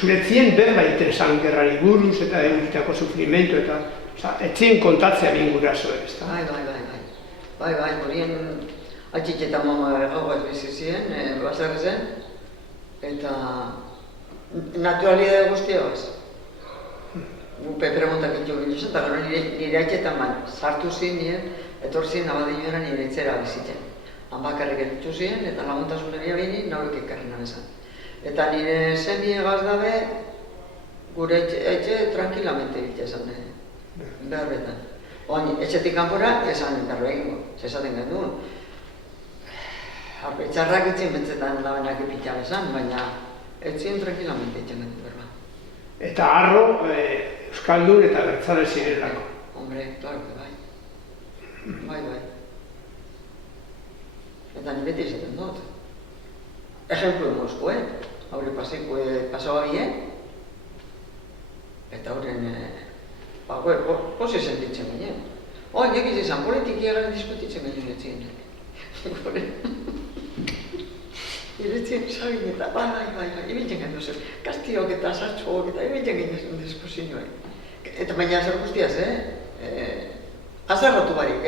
zuretzien berbait esan gerrari buruz eta edukitako sufrimentu eta etzien kontatzea bin guraso ez da. Bai, horien atxik eta mama gaua ez bizi ziren, bazarre zen, eta naturalidade guztia baz. Gupe preguntak ditu ginen, eta gero nire atxetan sartu zinen, etorzien abadinoera nire itzera bizitzen. Han bakarrik editu ziren, eta laguntasun egia bini, naurek ekarren abezan. Eta nire semie gazdabe, gure etxe tranquilamente bitte esan beharretan. Oain, etxetik kanpora, esan entarro egingo, zezaten gendun. Etxarrak etzien bentzetan labenak epitea esan, baina etzien tranquilamente etxen gendu berba. Eta harro, euskaldun eta bertzale zirelako. Hombre, claro que bai. Bai. Eta ni beti esaten dut. Ejemplo emozko, haure pasaba bien, eta horren, posi sentitzen ginen. Oain, egiz izan, politikia garen diskutitzen ginen etzien. Iretzien sabin eta bai, ibiltzen gendu zen, kastiok eta sartxoak eta ibiltzen ginen diskusinoen. Eta baina zer guztiaz, azarrotu barik,